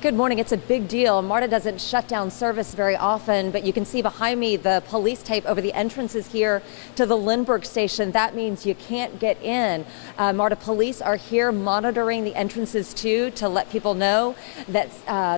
Good morning. It's a big deal. MARTA doesn't shut down service very often, but you can see behind me the police tape over the entrances here to the Lindbergh station. That means you can't get in. MARTA police are here monitoring the entrances too to let people know that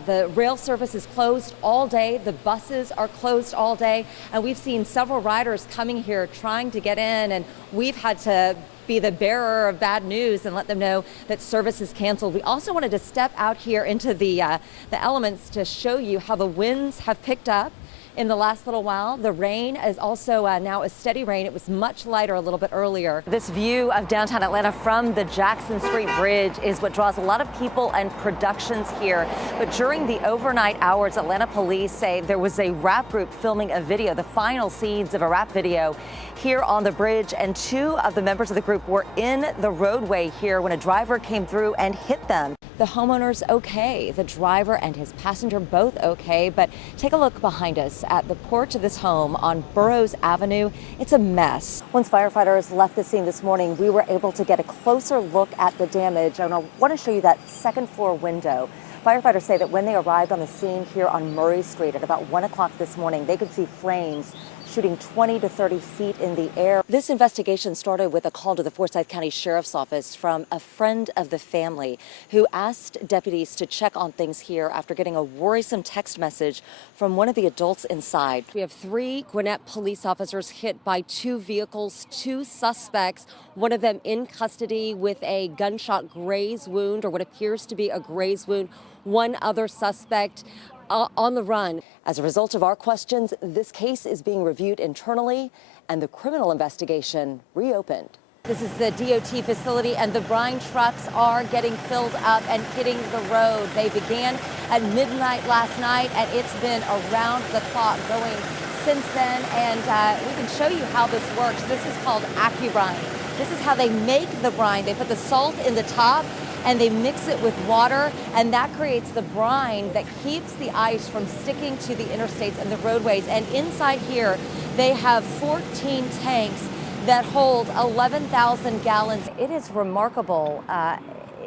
the rail service is closed all day. The buses are closed all day. And we've seen several riders coming here trying to get in, and we've had to be the bearer of bad news and let them know that service is canceled. We also wanted to step out here into the elements to show you how the winds have picked up in the last little while. The rain is also now a steady rain. It was much lighter a little bit earlier. This view of downtown Atlanta from the Jackson Street Bridge is what draws a lot of people and productions here. But during the overnight hours, Atlanta police say there was a rap group filming a video, the final scenes of a rap video here on the bridge, and two of the members of the group were in the roadway here when a driver came through and hit them. The homeowner's okay, the driver and his passenger both okay, but take a look behind us at the porch of this home on Burroughs Avenue. It's a mess. Once firefighters left the scene this morning, we were able to get a closer look at the damage, and I want to show you that second floor window. Firefighters say that when they arrived on the scene here on Murray Street at about 1 o'clock this morning, they could see flames shooting 20 to 30 feet in the air. This investigation started with a call to the Forsyth County Sheriff's Office from a friend of the family who asked deputies to check on things here after getting a worrisome text message from one of the adults inside. We have 3 Gwinnett police officers hit by 2 vehicles, 2 suspects, one of them in custody with a gunshot graze wound, or what appears to be a graze wound. One other suspect on the run. As a result of our questions, this case is being reviewed internally and the criminal investigation reopened. This is the DOT facility, and the brine trucks are getting filled up and hitting the road. They began at midnight last night, and it's been around the clock going since then. And we can show you how this works. This is called AccuBrine. This is how they make the brine. They put the salt in the top and they mix it with water, and that creates the brine that keeps the ice from sticking to the interstates and the roadways. And inside here, they have 14 tanks that hold 11,000 gallons. It is remarkable.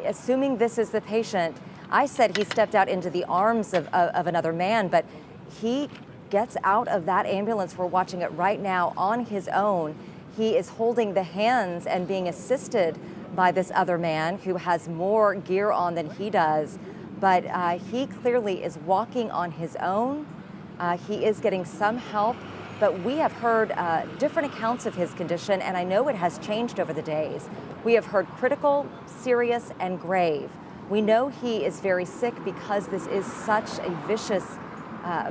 Assuming this is the patient, I said he stepped out into the arms of another man, but he gets out of that ambulance. We're watching it right now on his own. He is holding the hands and being assisted by this other man who has more gear on than he does, but he clearly is walking on his own. He is getting some help, but we have heard different accounts of his condition, and I know it has changed over the days. We have heard critical, serious, and grave. We know he is very sick because this is such a vicious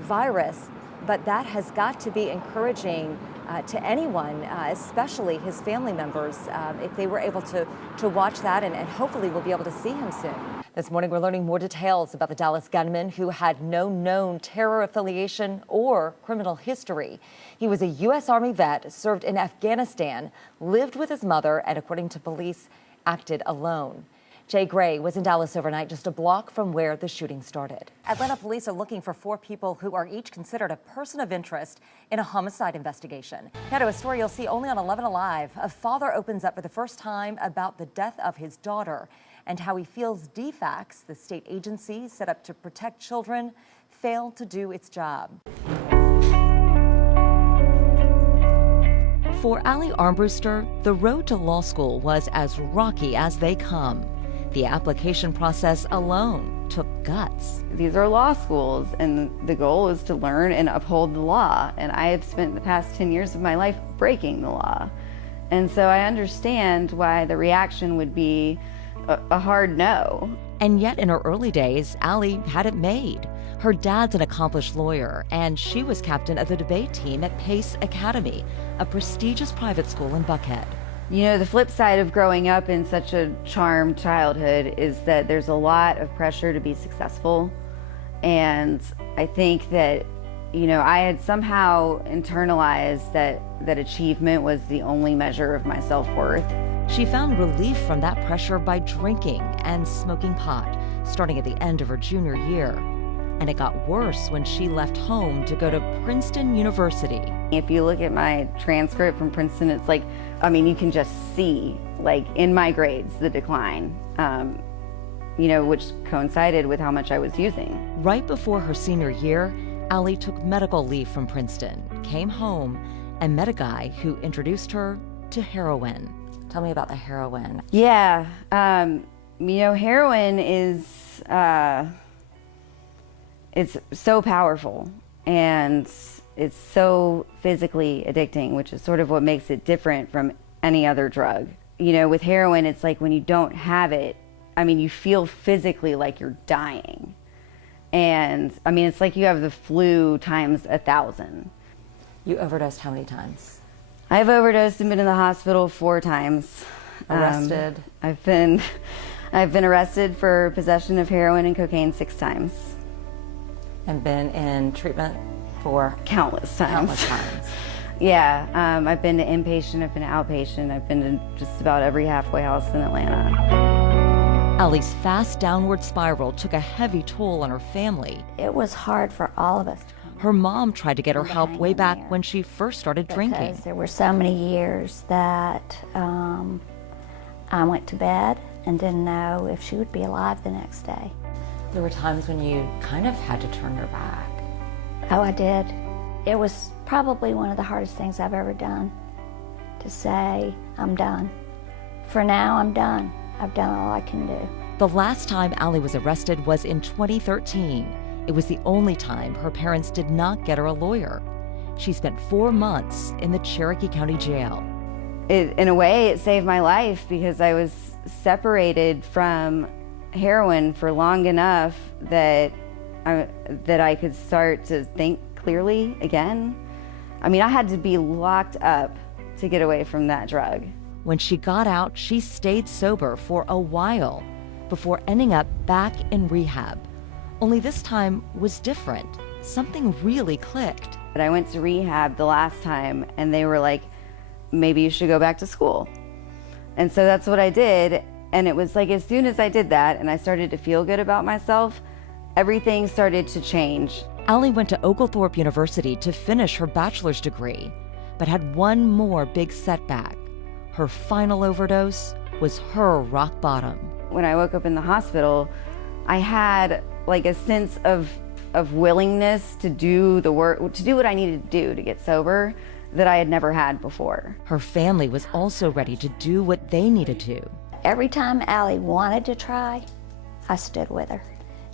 virus, but that has got to be encouraging to anyone, especially his family members, if they were able to watch that, and hopefully we'll be able to see him soon. This morning we're learning more details about the Dallas gunman who had no known terror affiliation or criminal history. He was a U.S. Army vet, served in Afghanistan, lived with his mother, and according to police, acted alone. Jay Gray was in Dallas overnight, just a block from where the shooting started. Atlanta police are looking for 4 people who are each considered a person of interest in a homicide investigation. Now to a story you'll see only on 11Alive. A father opens up for the first time about the death of his daughter and how he feels DFACS, the state agency set up to protect children, failed to do its job. For Allie Armbruster, the road to law school was as rocky as they come. The application process alone took guts. These are law schools, and the goal is to learn and uphold the law. And I have spent the past 10 years of my life breaking the law. And so I understand why the reaction would be a hard no. And yet in her early days, Allie had it made. Her dad's an accomplished lawyer, and she was captain of the debate team at Pace Academy, a prestigious private school in Buckhead. You know, the flip side of growing up in such a charmed childhood is that there's a lot of pressure to be successful. And I think that, you know, I had somehow internalized that achievement was the only measure of my self-worth. She found relief from that pressure by drinking and smoking pot, starting at the end of her junior year. And it got worse when she left home to go to Princeton University. If you look at my transcript from Princeton, it's like, I mean, you can just see, like, in my grades, the decline. which coincided with how much I was using. Right before her senior year, Allie took medical leave from Princeton, came home, and met a guy who introduced her to heroin. Tell me about the heroin. Yeah, heroin is, it's so powerful, and it's so physically addicting, which is sort of what makes it different from any other drug. With heroin, it's like when you don't have it, you feel physically like you're dying. And it's like you have the flu times 1,000. You overdosed how many times? I've overdosed and been in the hospital 4 times. Arrested? I've been arrested for possession of heroin and cocaine 6 times. And been in treatment for? Countless times. Countless times. Yeah, I've been to inpatient, I've been to outpatient, I've been to just about every halfway house in Atlanta. Allie's fast downward spiral took a heavy toll on her family. It was hard for all of us. Her mom tried to get her help way back when she first started drinking. Because there were so many years that I went to bed and didn't know if she would be alive the next day. There were times when you kind of had to turn your back. Oh, I did. It was probably one of the hardest things I've ever done, to say, I'm done. For now, I'm done. I've done all I can do. The last time Allie was arrested was in 2013. It was the only time her parents did not get her a lawyer. She spent 4 months in the Cherokee County Jail. In a way, it saved my life because I was separated from heroin for long enough that I could start to think clearly again. I had to be locked up to get away from that drug. When she got out, she stayed sober for a while before ending up back in rehab. Only this time was different. Something really clicked. But I went to rehab the last time and they were like, maybe you should go back to school. And so that's what I did. And it was like, as soon as I did that and I started to feel good about myself, everything started to change. Allie went to Oglethorpe University to finish her bachelor's degree, but had one more big setback. Her final overdose was her rock bottom. When I woke up in the hospital, I had like a sense of willingness to do the work, to do what I needed to do to get sober that I had never had before. Her family was also ready to do what they needed to. Every time Allie wanted to try, I stood with her.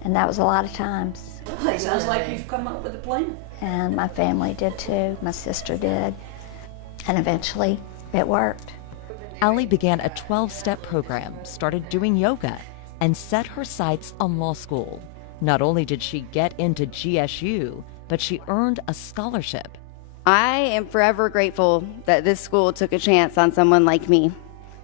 And that was a lot of times. It sounds like you've come up with a plan. And my family did too, my sister did. And eventually, it worked. Allie began a 12-step program, started doing yoga, and set her sights on law school. Not only did she get into GSU, but she earned a scholarship. I am forever grateful that this school took a chance on someone like me.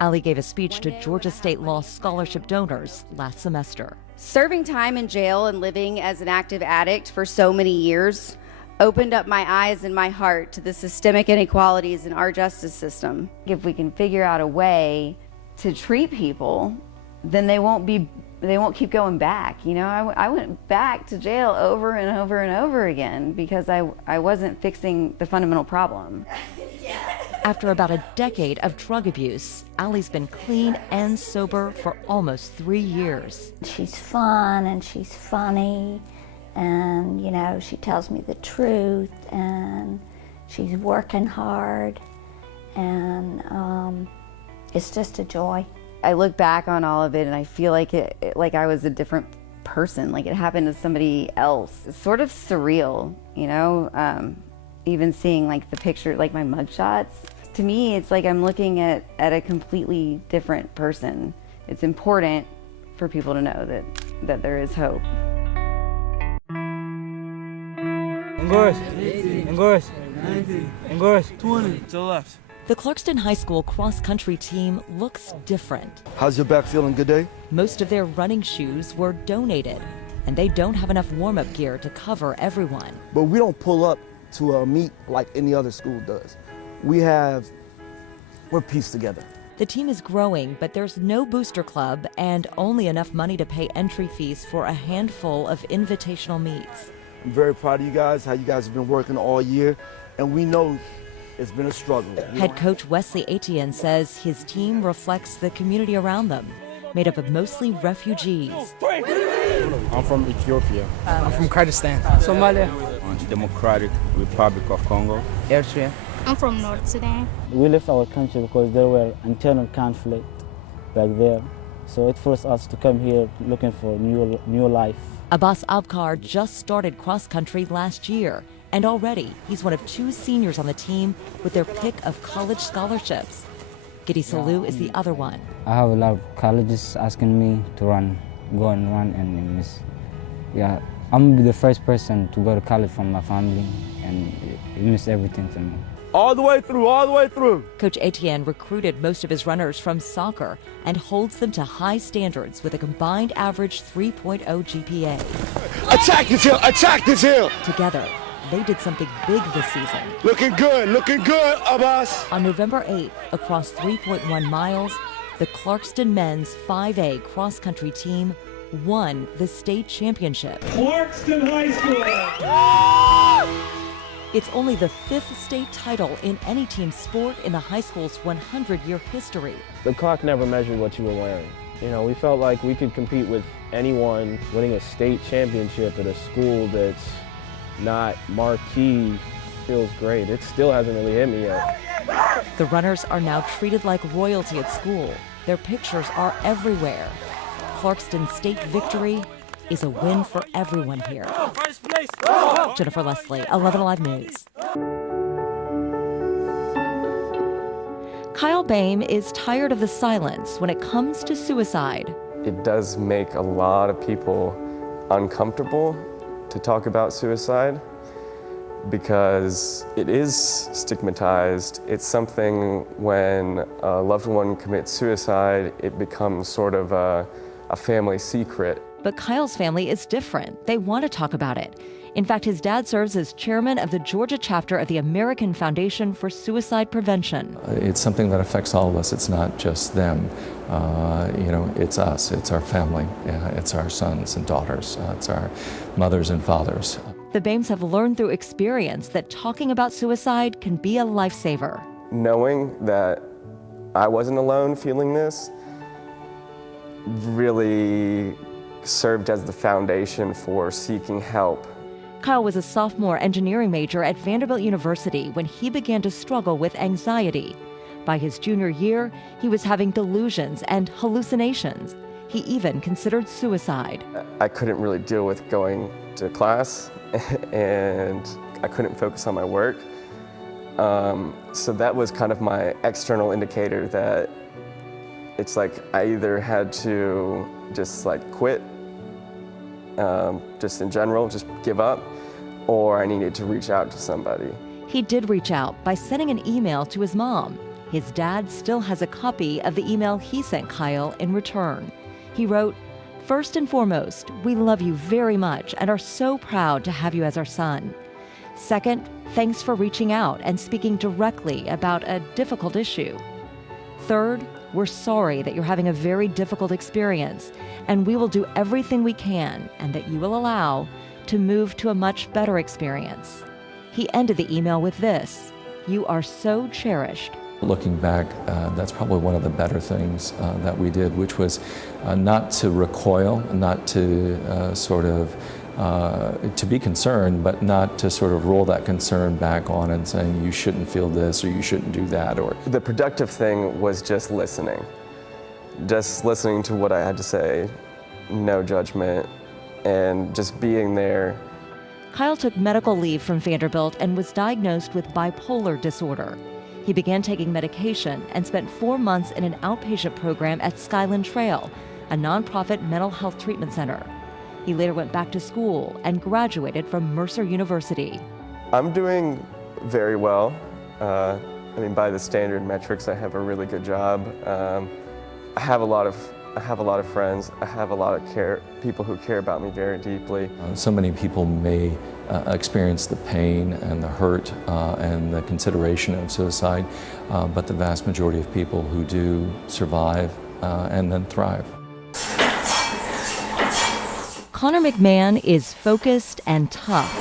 Allie gave a speech to Georgia State Law scholarship donors last semester. Serving time in jail and living as an active addict for so many years opened up my eyes and my heart to the systemic inequalities in our justice system. If we can figure out a way to treat people, then they won't keep going back. I went back to jail over and over and over again because I wasn't fixing the fundamental problem. After about a decade of drug abuse, Allie's been clean and sober for almost 3 years. She's fun and she's funny, and she tells me the truth, and she's working hard, and it's just a joy. I look back on all of it and I feel like like I was a different person, like it happened to somebody else. It's sort of surreal, even seeing like the picture, like my mugshots. To me, it's like I'm looking at a completely different person. It's important for people to know that there is hope. Engorge. 20 to the left. The Clarkston High School cross-country team looks different. How's your back feeling? Good day? Most of their running shoes were donated, and they don't have enough warm-up gear to cover everyone. But we don't pull up to a meet like any other school does. We're pieced together. The team is growing, but there's no booster club and only enough money to pay entry fees for a handful of invitational meets. I'm very proud of you guys, how you guys have been working all year, and we know it's been a struggle. Head coach Wesley Etienne says his team reflects the community around them. made up of mostly refugees. I'm from Ethiopia. I'm from Kurdistan. Somalia. Democratic Republic of Congo. Eritrea. I'm from North Sudan. We left our country because there were internal conflict back there. So it forced us to come here looking for new life. Abbas Abkar just started cross-country last year, and already he's one of 2 seniors on the team with their pick of college scholarships. Gidi Salou is the other one. I have a lot of colleges asking me to go and run, and yeah, I'm gonna be the first person to go to college from my family, and it means everything to me. All the way through, all the way through. Coach Etienne recruited most of his runners from soccer and holds them to high standards with a combined average 3.0 GPA. Attack this hill, attack this hill. Together, they did something big this season. Looking good, Abbas. On November 8th, across 3.1 miles, the Clarkston men's 5A cross-country team won the state championship. Clarkston High School! It's only the 5th state title in any team sport in the high school's 100-year history. The clock never measured what you were wearing. You know, we felt like we could compete with anyone. Winning a state championship at a school that's not marquee feels great. It still hasn't really hit me yet. The runners are now treated like royalty at school. Their pictures are everywhere. Clarkston's state victory is a win for everyone here. Jennifer Leslie, 11Alive News. Kyle Boehm is tired of the silence when it comes to suicide. It does make a lot of people uncomfortable to talk about suicide because it is stigmatized. It's something when a loved one commits suicide, it becomes sort of a family secret. But Kyle's family is different. They want to talk about it. In fact, his dad serves as chairman of the Georgia chapter of the American Foundation for Suicide Prevention. It's something that affects all of us. It's not just them. It's us. It's our family. It's our sons and daughters. It's our mothers and fathers. The Boehms have learned through experience that talking about suicide can be a lifesaver. Knowing that I wasn't alone feeling this really served as the foundation for seeking help. Kyle was a sophomore engineering major at Vanderbilt University when he began to struggle with anxiety. By his junior year, he was having delusions and hallucinations. He even considered suicide. I couldn't really deal with going to class and I couldn't focus on my work. So that was kind of my external indicator that it's like I either had to just like quit, just in general, just give up, or I needed to reach out to somebody. He did reach out by sending an email to his mom. His dad still has a copy of the email he sent Kyle in return. He wrote, "First and foremost, we love you very much and are so proud to have you as our son. Second, thanks for reaching out and speaking directly about a difficult issue. Third, we're sorry that you're having a very difficult experience, and we will do everything we can and that you will allow to move to a much better experience." He ended the email with this: "You are so cherished." Looking back, that's probably one of the better things that we did, which was not to recoil, not to to be concerned, but not to sort of roll that concern back on and saying you shouldn't feel this or you shouldn't do that. Or the productive thing was just listening to what I had to say, no judgment, and just being there. Kyle took medical leave from Vanderbilt and was diagnosed with bipolar disorder. He began taking medication and spent 4 months in an outpatient program at Skyland Trail, a nonprofit mental health treatment center. He later went back to school and graduated from Mercer University. I'm doing very well. By the standard metrics, I have a really good job. I have a lot of friends. I have a lot of people who care about me very deeply. So many people may experience the pain and the hurt and the consideration of suicide, but the vast majority of people who do survive and then thrive. Connor McMahon is focused and tough.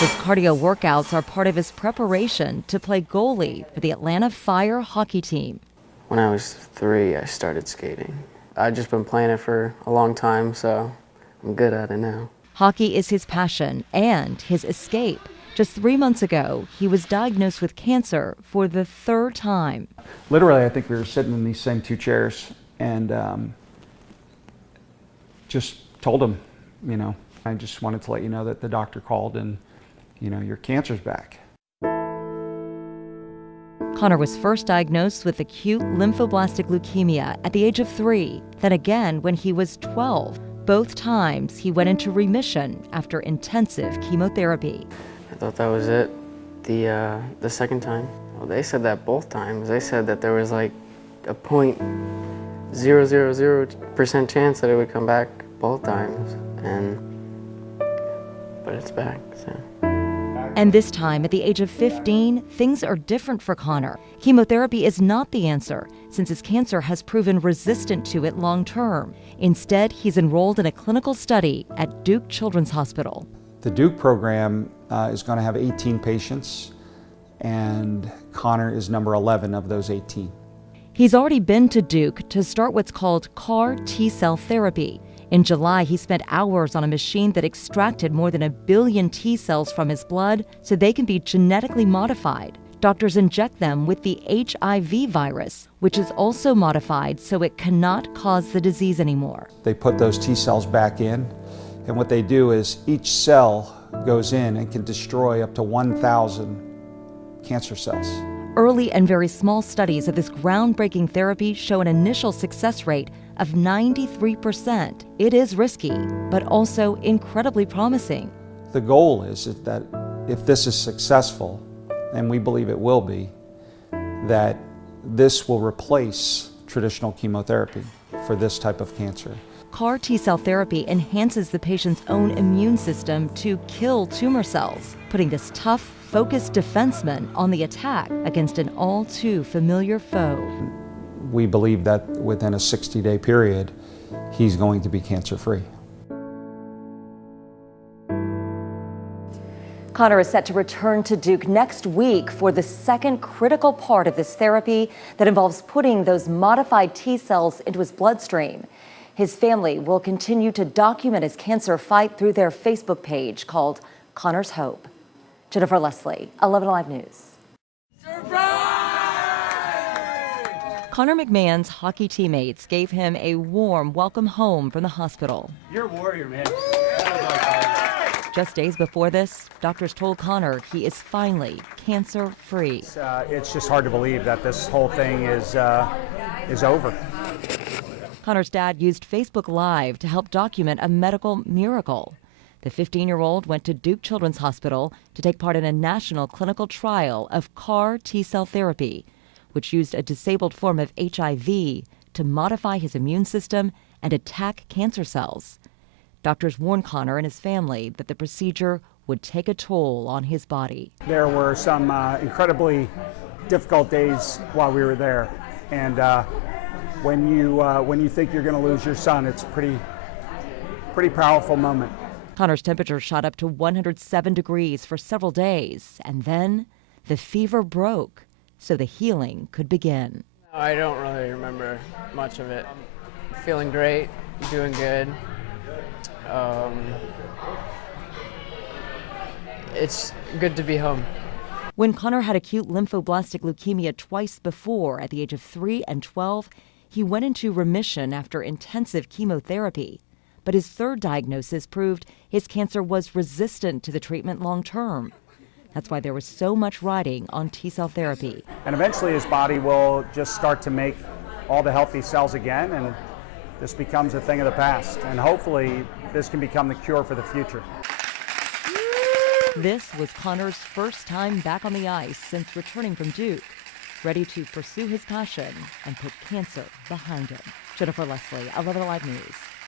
His cardio workouts are part of his preparation to play goalie for the Atlanta Fire hockey team. When I was 3, I started skating. I've just been playing it for a long time, so I'm good at it now. Hockey is his passion and his escape. Just 3 months ago, he was diagnosed with cancer for the 3rd time. Literally, I think we were sitting in these same 2 chairs and just told him, you know, I just wanted to let you know that the doctor called and, you know, your cancer's back. Connor was first diagnosed with acute lymphoblastic leukemia at the age of 3, then again when he was 12. Both times he went into remission after intensive chemotherapy. I thought that was it. The second time, well, they said that both times. They said that there was like a 0.000% chance that it would come back both times, but it's back, so. And this time, at the age of 15, things are different for Connor. Chemotherapy is not the answer, since his cancer has proven resistant to it long term. Instead, he's enrolled in a clinical study at Duke Children's Hospital. The Duke program is going to have 18 patients, and Connor is number 11 of those 18. He's already been to Duke to start what's called CAR T-cell therapy. In July, he spent hours on a machine that extracted more than 1 billion T cells from his blood so they can be genetically modified. Doctors inject them with the HIV virus, which is also modified so it cannot cause the disease anymore. They put those T cells back in, and what they do is each cell goes in and can destroy up to 1,000 cancer cells. Early and very small studies of this groundbreaking therapy show an initial success rate of 93%. It is risky, but also incredibly promising. The goal is that if this is successful, and we believe it will be, that this will replace traditional chemotherapy for this type of cancer. CAR T-cell therapy enhances the patient's own immune system to kill tumor cells, putting this tough, focused defenseman on the attack against an all too familiar foe. We believe that within a 60-day period, he's going to be cancer-free. Connor is set to return to Duke next week for the second critical part of this therapy that involves putting those modified T cells into his bloodstream. His family will continue to document his cancer fight through their Facebook page called Connor's Hope. Jennifer Leslie, 11Alive News. Connor McMahon's hockey teammates gave him a warm welcome home from the hospital. You're a warrior, man. Just days before this, doctors told Connor he is finally cancer-free. It's just hard to believe that this whole thing is over. Connor's dad used Facebook Live to help document a medical miracle. The 15-year-old went to Duke Children's Hospital to take part in a national clinical trial of CAR T-cell therapy, which used a disabled form of HIV to modify his immune system and attack cancer cells. Doctors warned Connor and his family that the procedure would take a toll on his body. There were some incredibly difficult days while we were there, and when you think you're going to lose your son, it's a pretty powerful moment. Connor's temperature shot up to 107 degrees for several days, and then the fever broke, so the healing could begin. I don't really remember much of it. Feeling great, doing good. It's good to be home. When Connor had acute lymphoblastic leukemia twice before, at the age of 3 and 12, he went into remission after intensive chemotherapy. But his third diagnosis proved his cancer was resistant to the treatment long term. That's why there was so much riding on T-cell therapy. And eventually his body will just start to make all the healthy cells again, and this becomes a thing of the past. And hopefully this can become the cure for the future. This was Connor's first time back on the ice since returning from Duke, ready to pursue his passion and put cancer behind him. Jennifer Leslie, 11Alive News.